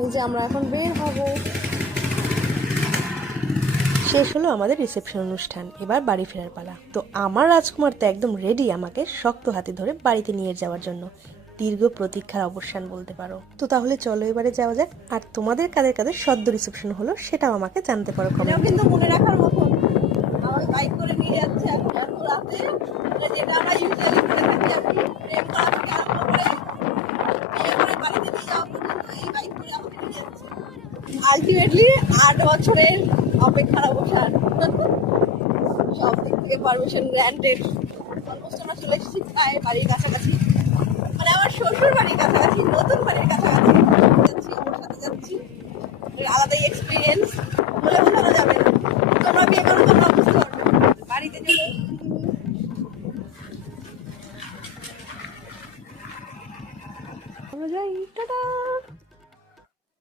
এই যে আমরা এখন বের হব। শেষ হলো আমাদের রিসেপশন অনুষ্ঠান। এবার বাড়ি ফেরার পালা। তো আমার রাজকুমার তো একদম রেডি আমাকে শক্ত হাতে ধরে বাড়িতে নিয়ে যাওয়ার জন্য। দীর্ঘ প্রতীক্ষার অবসান বলতে পারো। তো তাহলে চলো এবারে যাওয়া যাক। আর তোমাদের কাদের কাদের সদ্য রিসেপশন হলো সেটাও আমাকে জানতে পারো কিন্তু মনে রাখার মতো। বাইক করে নিয়ে যাচ্ছে এখন রাতে। আলটিমেটলি আট বছরের অপেক্ষার অবসান। সব দিক থেকে পারমিশন গ্র্যান্টেড অলমোস্ট আমরা চলে এসেছি প্রায় বাড়ির কাছাকাছি। মানে আমার শ্বশুর বাড়ির কাছাকাছি, নতুন বাড়ির কাছাকাছি। যাচ্ছি, ওর সাথে যাচ্ছি। আলাদাই এক্সপিরিয়েন্স このラ、ただー。